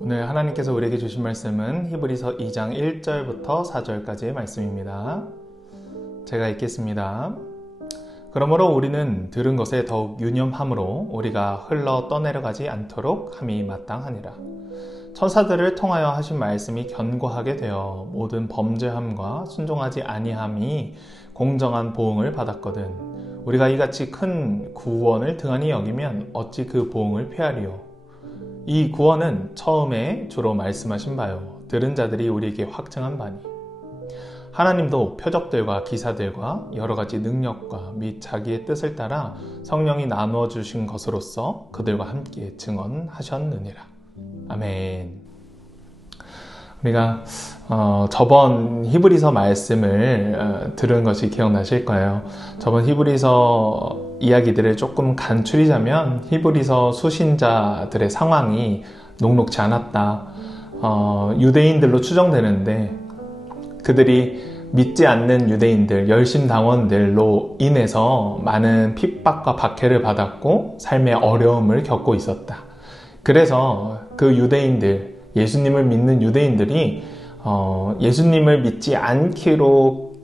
오늘 하나님께서 우리에게 주신 말씀은 히브리서 2장 1절부터 4절까지의 말씀입니다. 제가 읽겠습니다. 그러므로 우리는 들은 것에 더욱 유념함으로 우리가 흘러 떠내려가지 않도록 함이 마땅하니라. 천사들을 통하여 하신 말씀이 견고하게 되어 모든 범죄함과 순종하지 아니함이 공정한 보응을 받았거든. 우리가 이같이 큰 구원을 등한히 여기면 어찌 그 보응을 피하리요. 이 구원은 처음에 주로 말씀하신 바요, 들은 자들이 우리에게 확증한 바니, 하나님도 표적들과 기사들과 여러 가지 능력과 및 자기의 뜻을 따라 성령이 나누어 주신 것으로서 그들과 함께 증언하셨느니라. 아멘. 우리가 저번 히브리서 말씀을 들은 것이 기억나실 거예요. 저번 히브리서 이야기들을 조금 간추리자면 히브리서 수신자들의 상황이 녹록지 않았다. 유대인들로 추정되는데 그들이 믿지 않는 유대인들, 열심당원들로 인해서 많은 핍박과 박해를 받았고 삶의 어려움을 겪고 있었다. 그래서 그 유대인들, 예수님을 믿는 유대인들이 예수님을 믿지 않기로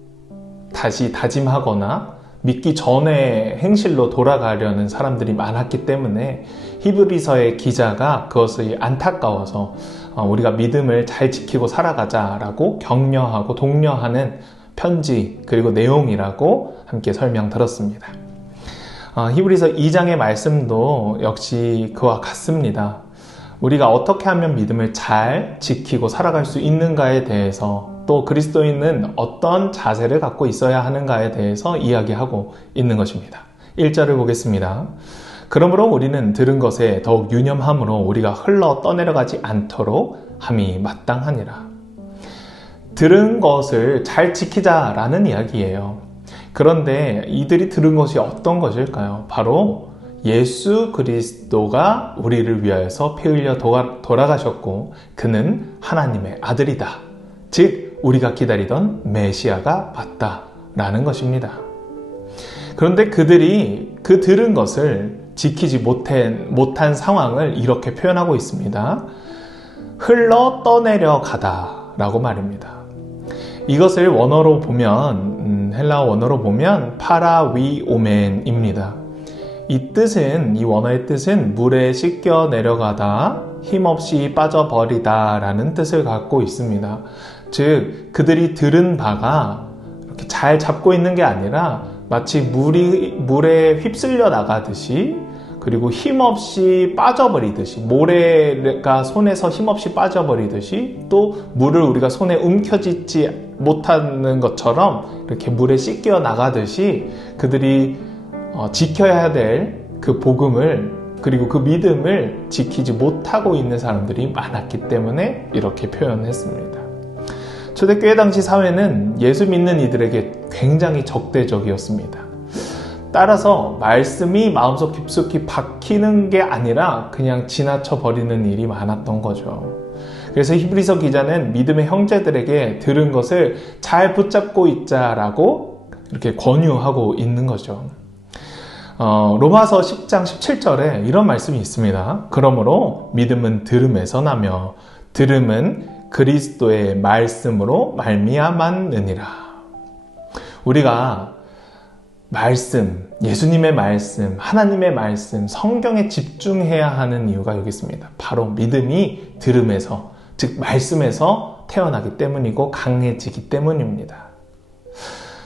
다시 다짐하거나 믿기 전에 행실로 돌아가려는 사람들이 많았기 때문에 히브리서의 기자가 그것이 안타까워서 우리가 믿음을 잘 지키고 살아가자라고 격려하고 독려하는 편지 그리고 내용이라고 함께 설명 들었습니다. 히브리서 2장의 말씀도 역시 그와 같습니다. 우리가 어떻게 하면 믿음을 잘 지키고 살아갈 수 있는가에 대해서, 또 그리스도인은 어떤 자세를 갖고 있어야 하는가에 대해서 이야기하고 있는 것입니다. 1절을 보겠습니다. 그러므로 우리는 들은 것에 더욱 유념함으로 우리가 흘러 떠내려가지 않도록 함이 마땅하니라. 들은 것을 잘 지키자라는 이야기예요. 그런데 이들이 들은 것이 어떤 것일까요? 바로 예수 그리스도가 우리를 위하여서 피 흘려 돌아가셨고 그는 하나님의 아들이다. 즉 우리가 기다리던 메시아가 맞다라는 것입니다. 그런데 그들이 그 들은 것을 지키지 못한 상황을 이렇게 표현하고 있습니다. 흘러 떠내려 가다 라고 말입니다. 이것을 원어로 보면 헬라어 원어로 보면 파라위오멘입니다. 이 원어의 뜻은 물에 씻겨 내려가다, 힘없이 빠져버리다 라는 뜻을 갖고 있습니다. 즉 그들이 들은 바가 이렇게 잘 잡고 있는 게 아니라 마치 물에 휩쓸려 나가듯이, 그리고 힘없이 빠져버리듯이, 모래가 손에서 힘없이 빠져버리듯이, 또 물을 우리가 손에 움켜쥐지 못하는 것처럼 이렇게 물에 씻겨 나가듯이 그들이 지켜야 될 그 복음을, 그리고 그 믿음을 지키지 못하고 있는 사람들이 많았기 때문에 이렇게 표현했습니다. 초대교회 당시 사회는 예수 믿는 이들에게 굉장히 적대적이었습니다. 따라서 말씀이 마음속 깊숙이 박히는 게 아니라 그냥 지나쳐 버리는 일이 많았던 거죠. 그래서 히브리서 기자는 믿음의 형제들에게 들은 것을 잘 붙잡고 있자라고 이렇게 권유하고 있는 거죠. 로마서 10장 17절에 이런 말씀이 있습니다. 그러므로 믿음은 들음에서 나며 들음은 그리스도의 말씀으로 말미암았느니라. 우리가 말씀, 예수님의 말씀, 하나님의 말씀, 성경에 집중해야 하는 이유가 여기 있습니다. 바로 믿음이 들음에서, 즉 말씀에서 태어나기 때문이고 강해지기 때문입니다.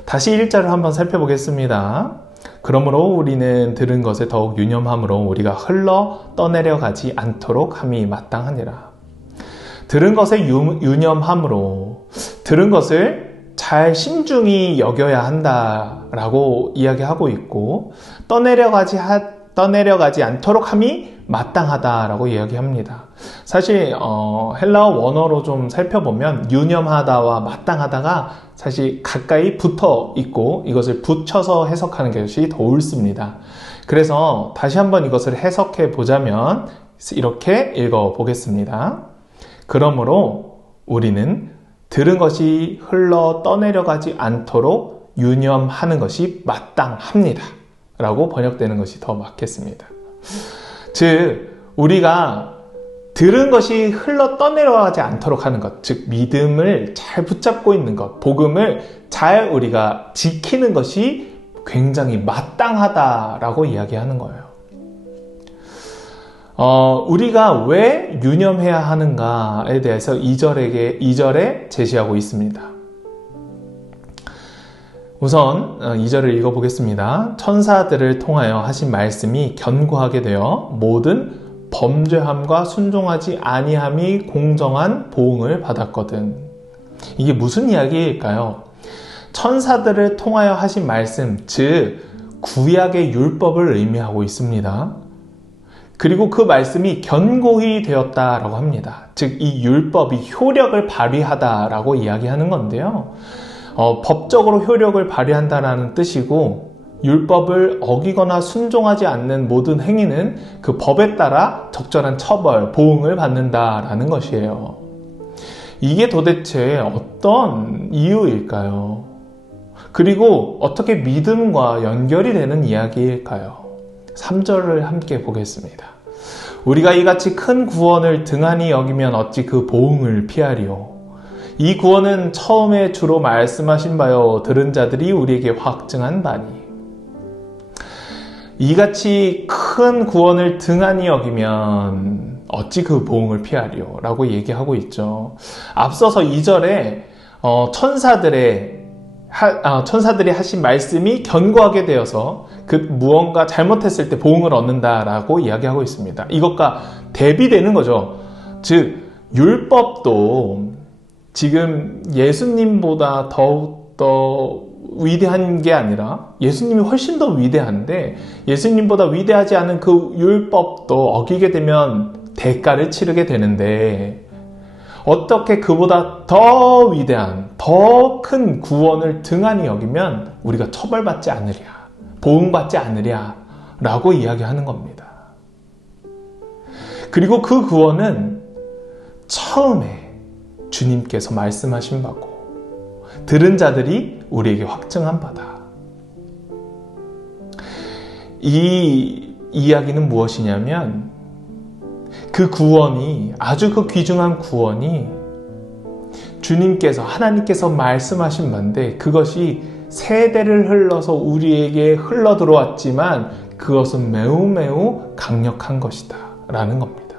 다시 1절을 한번 살펴보겠습니다. 그러므로 우리는 들은 것에 더욱 유념함으로 우리가 흘러 떠내려가지 않도록 함이 마땅하니라. 들은 것에 유념함으로, 들은 것을 잘 신중히 여겨야 한다라고 이야기하고 있고, 떠내려가지 않도록 함이 마땅하다라고 이야기합니다. 사실 헬라어 원어로 좀 살펴보면 유념하다와 마땅하다가 사실 가까이 붙어 있고 이것을 붙여서 해석하는 것이 더 옳습니다. 그래서 다시 한번 이것을 해석해 보자면 이렇게 읽어 보겠습니다. 그러므로 우리는 들은 것이 흘러 떠내려가지 않도록 유념하는 것이 마땅합니다 라고 번역되는 것이 더 맞겠습니다. 즉 우리가 들은 것이 흘러 떠내려가지 않도록 하는 것, 즉 믿음을 잘 붙잡고 있는 것, 복음을 잘 우리가 지키는 것이 굉장히 마땅하다라고 이야기하는 거예요. 우리가 왜 유념해야 하는가에 대해서 2절에 제시하고 있습니다. 우선 2절을 읽어보겠습니다. 천사들을 통하여 하신 말씀이 견고하게 되어 모든 범죄함과 순종하지 아니함이 공정한 보응을 받았거든. 이게 무슨 이야기일까요? 천사들을 통하여 하신 말씀, 즉 구약의 율법을 의미하고 있습니다. 그리고 그 말씀이 견고히 되었다라고 합니다. 즉 이 율법이 효력을 발휘하다라고 이야기하는 건데요. 법적으로 효력을 발휘한다라는 뜻이고, 율법을 어기거나 순종하지 않는 모든 행위는 그 법에 따라 적절한 처벌, 보응을 받는다라는 것이에요. 이게 도대체 어떤 이유일까요? 그리고 어떻게 믿음과 연결이 되는 이야기일까요? 3절을 함께 보겠습니다. 우리가 이같이 큰 구원을 등한히 여기면 어찌 그 보응을 피하리요. 이 구원은 처음에 주로 말씀하신 바요 들은 자들이 우리에게 확증한 바니. 이같이 큰 구원을 등한히 여기면 어찌 그 보응을 피하리요 라고 얘기하고 있죠. 앞서서 2절에 천사들이 하신 말씀이 견고하게 되어서 그 무언가 잘못했을 때 보응을 얻는다라고 이야기하고 있습니다. 이것과 대비되는 거죠. 즉 율법도 지금 예수님보다 더욱더 위대한 게 아니라 예수님이 훨씬 더 위대한데, 예수님보다 위대하지 않은 그 율법도 어기게 되면 대가를 치르게 되는데, 어떻게 그보다 더 위대한, 더 큰 구원을 등한히 여기면 우리가 처벌받지 않으랴, 보응받지 않으랴 라고 이야기하는 겁니다. 그리고 그 구원은 처음에 주님께서 말씀하신 바고 들은 자들이 우리에게 확증한 바다. 이 이야기는 무엇이냐면 그 구원이, 아주 그 귀중한 구원이 주님께서, 하나님께서 말씀하신 바인데 그것이 세대를 흘러서 우리에게 흘러 들어왔지만 그것은 매우 강력한 것이다 라는 겁니다.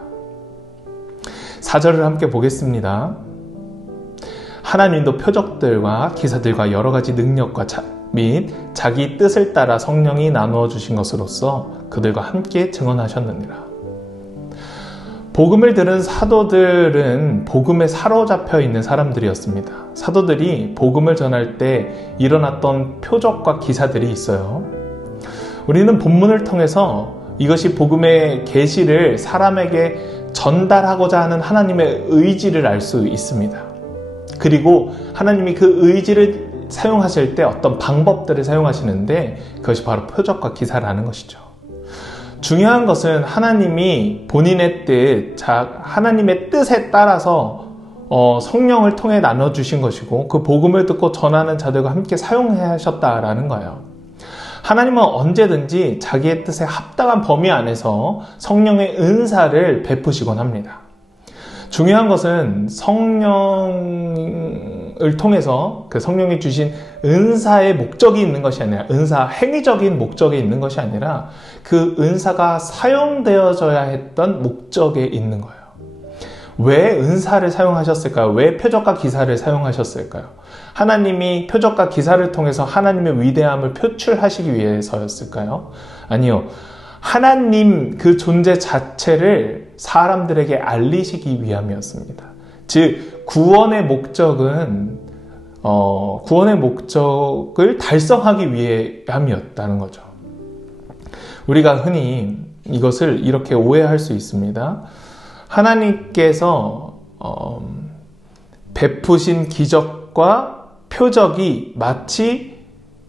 4절을 함께 보겠습니다. 하나님도 표적들과 기사들과 여러 가지 능력과 및 자기 뜻을 따라 성령이 나누어 주신 것으로서 그들과 함께 증언하셨느니라. 복음을 들은 사도들은 복음에 사로잡혀 있는 사람들이었습니다. 사도들이 복음을 전할 때 일어났던 표적과 기사들이 있어요. 우리는 본문을 통해서 이것이 복음의 계시를 사람에게 전달하고자 하는 하나님의 의지를 알 수 있습니다. 그리고 하나님이 그 의지를 사용하실 때 어떤 방법들을 사용하시는데 그것이 바로 표적과 기사라는 것이죠. 중요한 것은 하나님이 본인의 뜻, 하나님의 뜻에 따라서 성령을 통해 나눠주신 것이고 그 복음을 듣고 전하는 자들과 함께 사용하셨다라는 거예요. 하나님은 언제든지 자기의 뜻에 합당한 범위 안에서 성령의 은사를 베푸시곤 합니다. 중요한 것은 성령을 통해서 그 성령이 주신 은사의 목적이 있는 것이 아니라 은사 행위적인 목적이 있는 것이 아니라 그 은사가 사용되어져야 했던 목적에 있는 거예요. 왜 은사를 사용하셨을까요? 왜 표적과 기사를 사용하셨을까요? 하나님이 표적과 기사를 통해서 하나님의 위대함을 표출하시기 위해서였을까요? 아니요. 하나님 그 존재 자체를 사람들에게 알리시기 위함이었습니다. 즉 구원의 목적은 구원의 목적을 달성하기 위함이었다는 거죠. 우리가 흔히 이것을 이렇게 오해할 수 있습니다. 하나님께서 베푸신 기적과 표적이 마치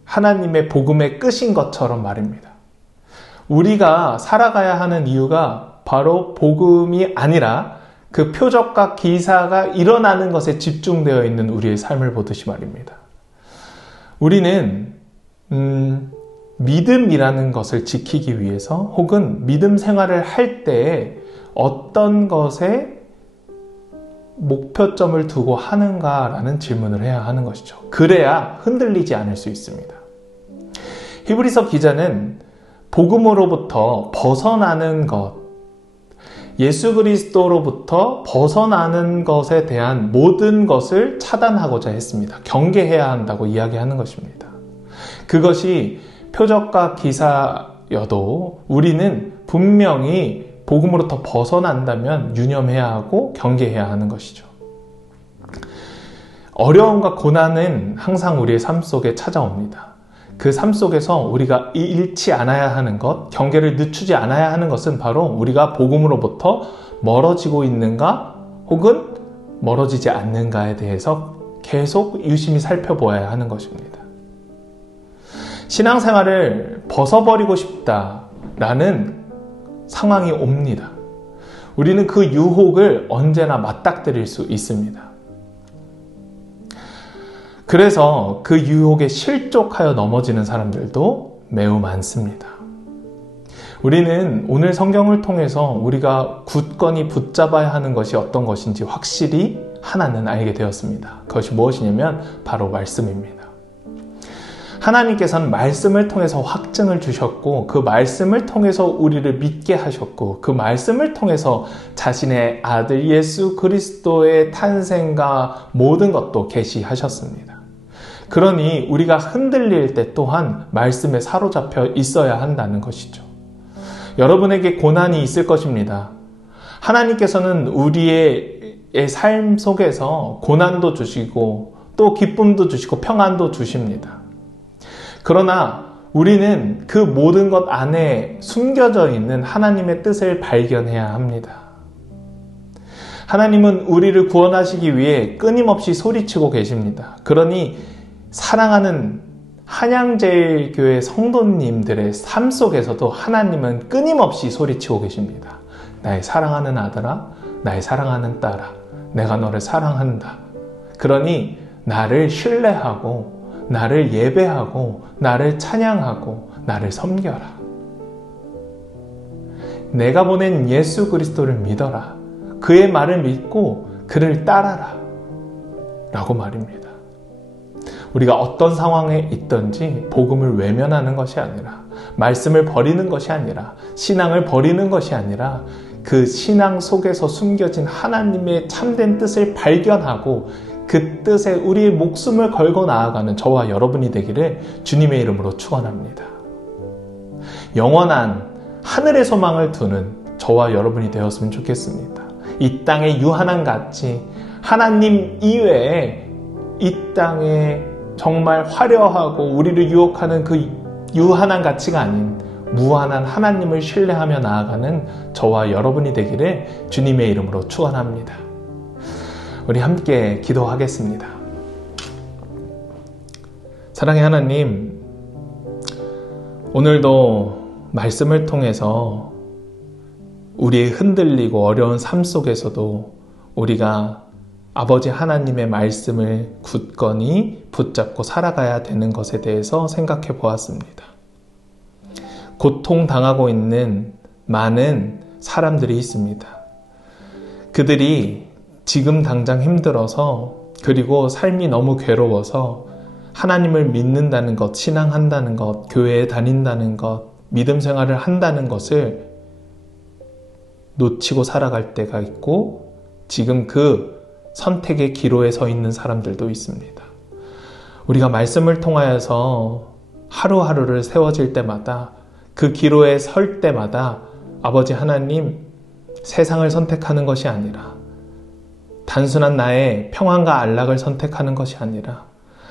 하나님의 복음의 끝인 것처럼 말입니다. 우리가 살아가야 하는 이유가 바로 복음이 아니라 그 표적과 기사가 일어나는 것에 집중되어 있는 우리의 삶을 보듯이 말입니다. 우리는 믿음이라는 것을 지키기 위해서 혹은 믿음 생활을 할 때에 어떤 것에 목표점을 두고 하는가라는 질문을 해야 하는 것이죠. 그래야 흔들리지 않을 수 있습니다. 히브리서 기자는 복음으로부터 벗어나는 것, 예수 그리스도로부터 벗어나는 것에 대한 모든 것을 차단하고자 했습니다. 경계해야 한다고 이야기하는 것입니다. 그것이 표적과 기사여도 우리는 분명히 복음으로부터 벗어난다면 유념해야 하고 경계해야 하는 것이죠. 어려움과 고난은 항상 우리의 삶 속에 찾아옵니다. 그 삶 속에서 우리가 잃지 않아야 하는 것, 경계를 늦추지 않아야 하는 것은 바로 우리가 복음으로부터 멀어지고 있는가 혹은 멀어지지 않는가에 대해서 계속 유심히 살펴보아야 하는 것입니다. 신앙생활을 벗어버리고 싶다라는 상황이 옵니다. 우리는 그 유혹을 언제나 맞닥뜨릴 수 있습니다. 그래서 그 유혹에 실족하여 넘어지는 사람들도 매우 많습니다. 우리는 오늘 성경을 통해서 우리가 굳건히 붙잡아야 하는 것이 어떤 것인지 확실히 하나는 알게 되었습니다. 그것이 무엇이냐면 바로 말씀입니다. 하나님께서는 말씀을 통해서 확증을 주셨고 그 말씀을 통해서 우리를 믿게 하셨고 그 말씀을 통해서 자신의 아들 예수 그리스도의 탄생과 모든 것도 계시하셨습니다. 그러니 우리가 흔들릴 때 또한 말씀에 사로잡혀 있어야 한다는 것이죠. 여러분에게 고난이 있을 것입니다. 하나님께서는 우리의 삶 속에서 고난도 주시고 또 기쁨도 주시고 평안도 주십니다. 그러나 우리는 그 모든 것 안에 숨겨져 있는 하나님의 뜻을 발견해야 합니다. 하나님은 우리를 구원하시기 위해 끊임없이 소리치고 계십니다. 그러니 사랑하는 한양제일교회 성도님들의 삶 속에서도 하나님은 끊임없이 소리치고 계십니다. 나의 사랑하는 아들아, 나의 사랑하는 딸아, 내가 너를 사랑한다. 그러니 나를 신뢰하고 나를 예배하고 나를 찬양하고 나를 섬겨라. 내가 보낸 예수 그리스도를 믿어라. 그의 말을 믿고 그를 따라라. 라고 말입니다. 우리가 어떤 상황에 있든지 복음을 외면하는 것이 아니라, 말씀을 버리는 것이 아니라, 신앙을 버리는 것이 아니라, 그 신앙 속에서 숨겨진 하나님의 참된 뜻을 발견하고 그 뜻에 우리의 목숨을 걸고 나아가는 저와 여러분이 되기를 주님의 이름으로 축원합니다. 영원한 하늘의 소망을 두는 저와 여러분이 되었으면 좋겠습니다. 이 땅의 유한함같이 하나님 이외에 이 땅에 정말 화려하고 우리를 유혹하는 그 유한한 가치가 아닌 무한한 하나님을 신뢰하며 나아가는 저와 여러분이 되기를 주님의 이름으로 축원합니다. 우리 함께 기도하겠습니다. 사랑의 하나님, 오늘도 말씀을 통해서 우리의 흔들리고 어려운 삶 속에서도 우리가 아버지 하나님의 말씀을 굳건히 붙잡고 살아가야 되는 것에 대해서 생각해 보았습니다. 고통당하고 있는 많은 사람들이 있습니다. 그들이 지금 당장 힘들어서, 그리고 삶이 너무 괴로워서 하나님을 믿는다는 것, 신앙한다는 것, 교회에 다닌다는 것, 믿음 생활을 한다는 것을 놓치고 살아갈 때가 있고, 지금 그 선택의 기로에 서 있는 사람들도 있습니다. 우리가 말씀을 통하여서 하루하루를 세워질 때마다, 그 기로에 설 때마다 아버지 하나님, 세상을 선택하는 것이 아니라, 단순한 나의 평안과 안락을 선택하는 것이 아니라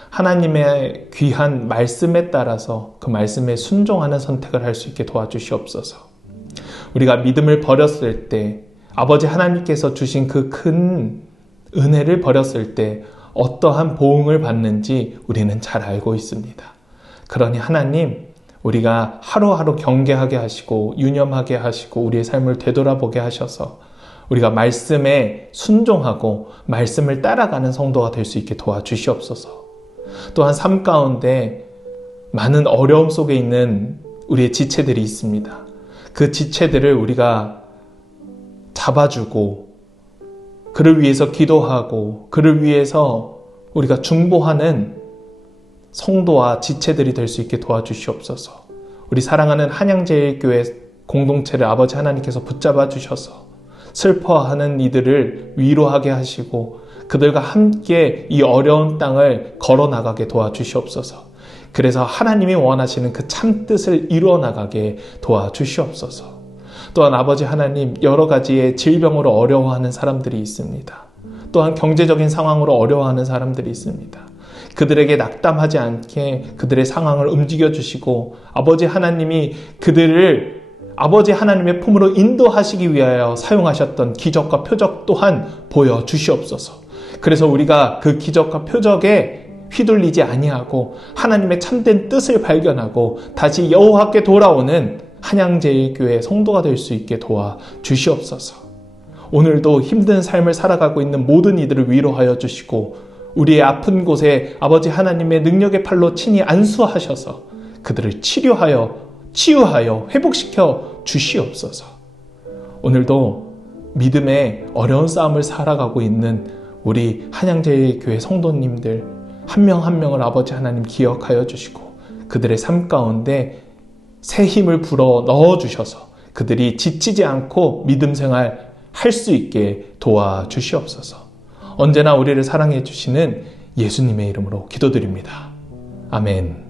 하나님의 귀한 말씀에 따라서 그 말씀에 순종하는 선택을 할 수 있게 도와주시옵소서. 우리가 믿음을 버렸을 때, 아버지 하나님께서 주신 그 큰 은혜를 버렸을 때 어떠한 보응을 받는지 우리는 잘 알고 있습니다. 그러니 하나님, 우리가 하루하루 경계하게 하시고 유념하게 하시고 우리의 삶을 되돌아보게 하셔서 우리가 말씀에 순종하고 말씀을 따라가는 성도가 될 수 있게 도와주시옵소서. 또한 삶 가운데 많은 어려움 속에 있는 우리의 지체들이 있습니다. 그 지체들을 우리가 잡아주고 그를 위해서 기도하고 그를 위해서 우리가 중보하는 성도와 지체들이 될 수 있게 도와주시옵소서. 우리 사랑하는 한양제일교회 공동체를 아버지 하나님께서 붙잡아 주셔서 슬퍼하는 이들을 위로하게 하시고 그들과 함께 이 어려운 땅을 걸어나가게 도와주시옵소서. 그래서 하나님이 원하시는 그 참뜻을 이루어나가게 도와주시옵소서. 또한 아버지 하나님, 여러 가지의 질병으로 어려워하는 사람들이 있습니다. 또한 경제적인 상황으로 어려워하는 사람들이 있습니다. 그들에게 낙담하지 않게 그들의 상황을 움직여 주시고 아버지 하나님이 그들을 아버지 하나님의 품으로 인도하시기 위하여 사용하셨던 기적과 표적 또한 보여주시옵소서. 그래서 우리가 그 기적과 표적에 휘둘리지 아니하고 하나님의 참된 뜻을 발견하고 다시 여호와께 돌아오는 한양제일교회 성도가 될 수 있게 도와주시옵소서. 오늘도 힘든 삶을 살아가고 있는 모든 이들을 위로하여 주시고 우리의 아픈 곳에 아버지 하나님의 능력의 팔로 친히 안수하셔서 그들을 치유하여 회복시켜 주시옵소서. 오늘도 믿음의 어려운 싸움을 살아가고 있는 우리 한양제일교회 성도님들 한 명 한 명을 아버지 하나님 기억하여 주시고 그들의 삶 가운데 새 힘을 불어 넣어주셔서 그들이 지치지 않고 믿음 생활 할 수 있게 도와주시옵소서. 언제나 우리를 사랑해 주시는 예수님의 이름으로 기도드립니다. 아멘.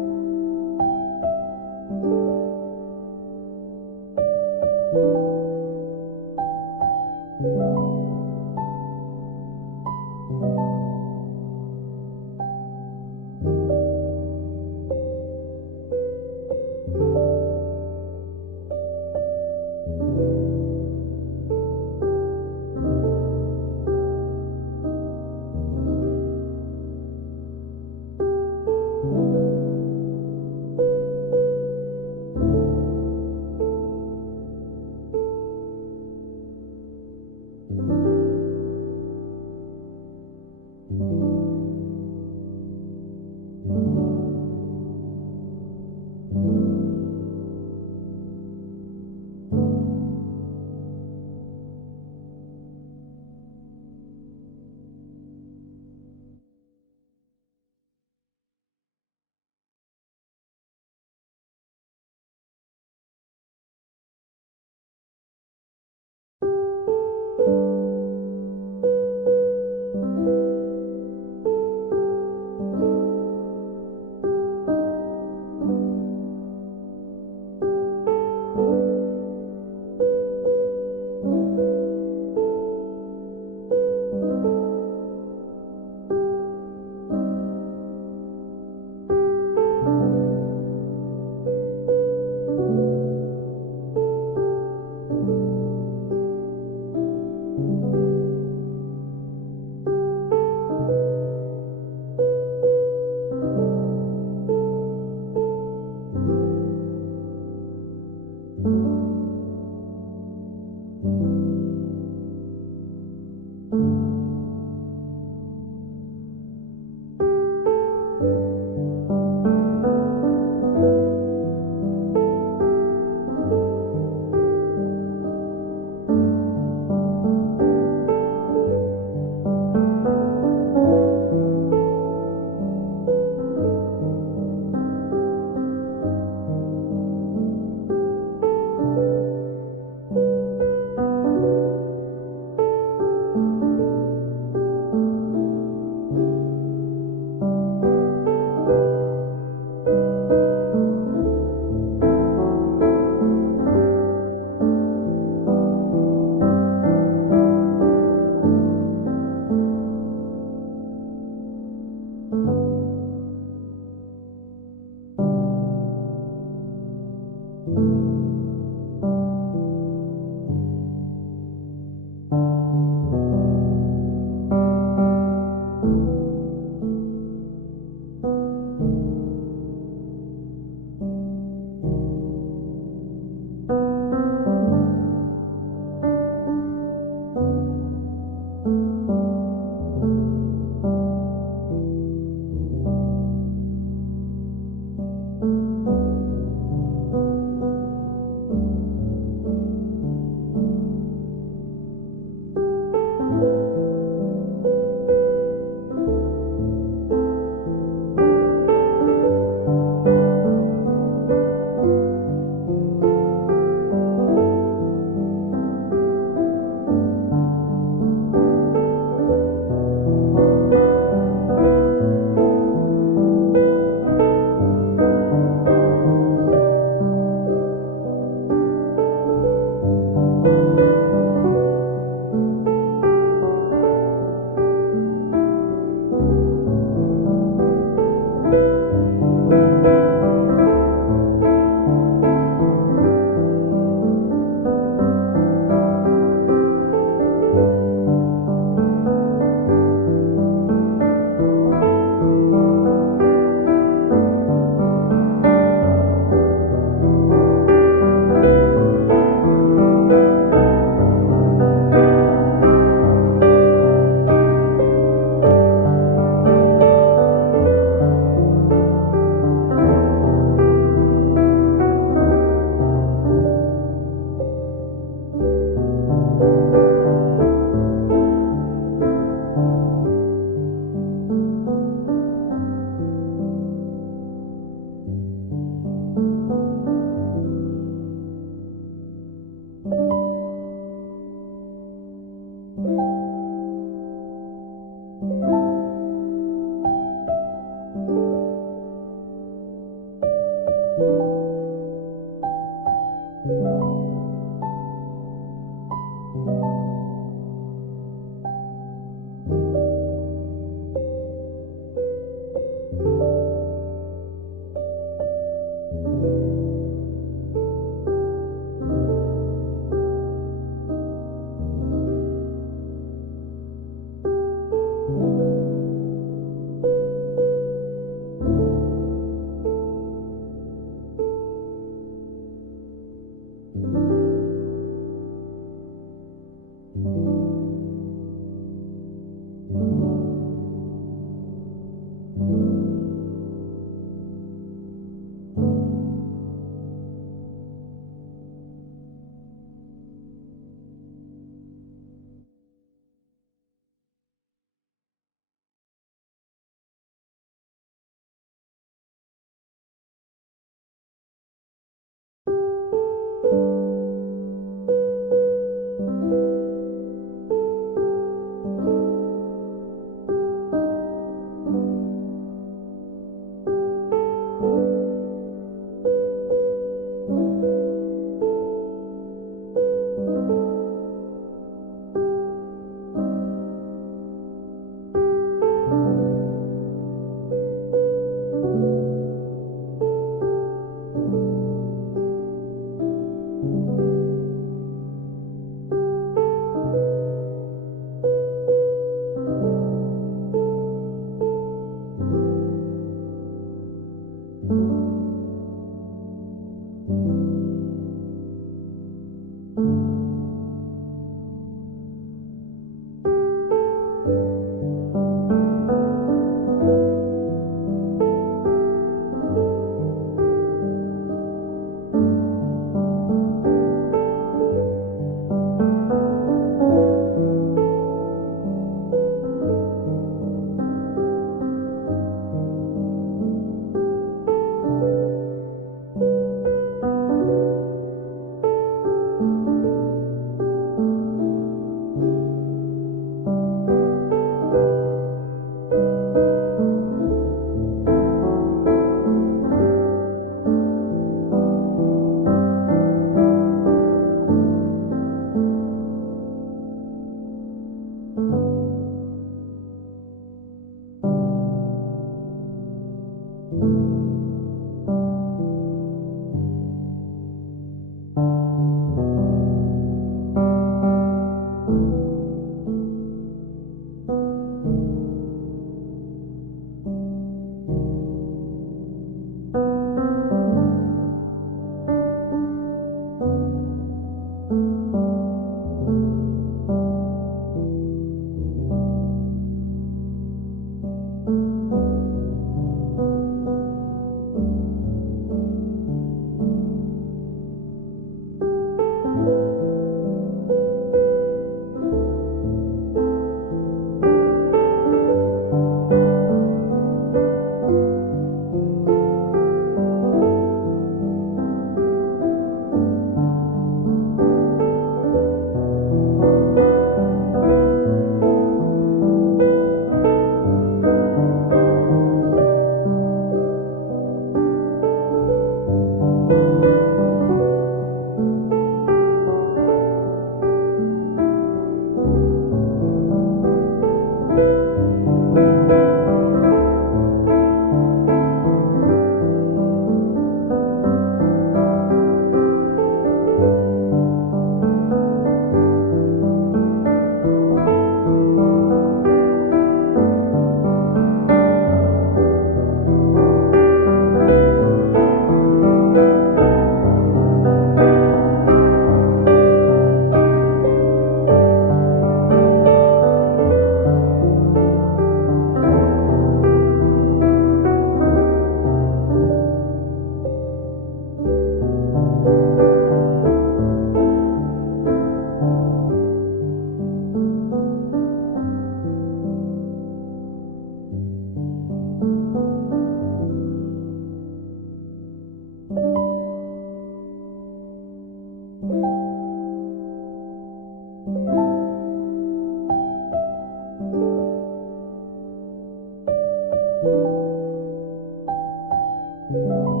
you.